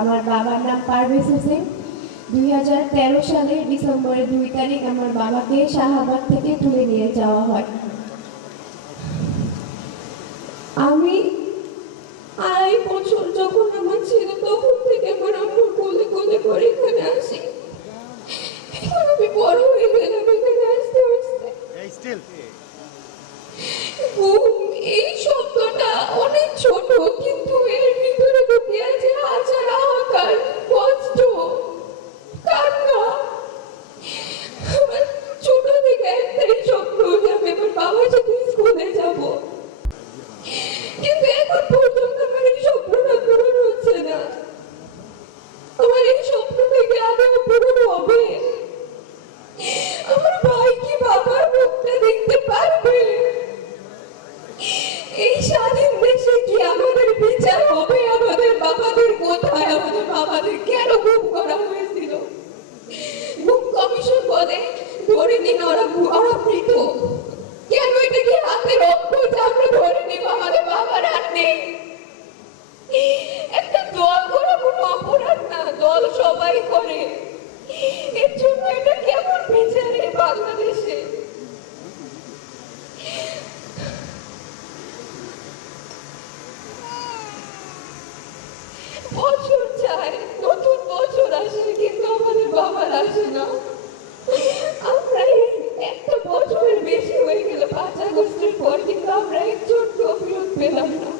আমার বাবার নাম পারভেজ হোসেন। 2013 সালের ডিসেম্বরের 2 তারিখ আমার বাবাকে শাহাবাদ থেকে তুলে নিয়ে যাওয়া হয়। আমি 2.5 বছর যখন আমার ছিল তখন থেকে আমার আম্মু কোলে কোলে করে এখানে আসি। আমি বড় হয়ে গেলাম এখানে আসতে আসতে। এই শব্দটা অনেক ছোট, কিন্তু এর ভিতরে ঢুকে আছে হাজার হাহাকার, কষ্ট, কান্না। আমার ছোট থেকে একটাই স্বপ্ন যে আমি আমার বাবার সাথে স্কুলে যাব, কিন্তু এখন পর্যন্ত আমার এই স্বপ্নটা পূরণ হচ্ছে না। আমার এই স্বপ্ন থেকে আদৌ পূরণ হবে? আমার ভাই কি বাবার মুখটা দেখতে পারবে? এই স্বাধীন দেশে কি আমাদের বিচার হবে? আমাদের বাবাদের কোথায়? আমাদের বাবাদের কেন গুম করা হয়েছিল? গুম কমিশন বলে ধরে নিন ওরা মৃত। কেন এটা কি হাতের অক্ষর যে আমরা ধরে নিব আমাদের বাবার আর নেই? একটা দল করা কোনো অপরাধ না, দল সবাই করে। এর জন্য এটা কেমন বিচার এই বাংলাদেশে? বছর যায়, নতুন বছর আসে, কিন্তু আমাদের বাবার আসে না। আমরা একটা বছরের বেশি হয়ে গেল 5 আগস্টের পর, কিন্তু আমরা একজন ফেরত পেলাম না।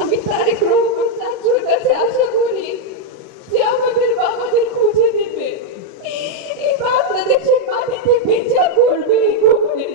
আমি তারেক রহমান চাচুর কাছে আশা করি যে আমাদের বাবাদের খুঁজে দেবে, এই বাংলাদেশের মাটিতে বিচার করবে এই খুনের।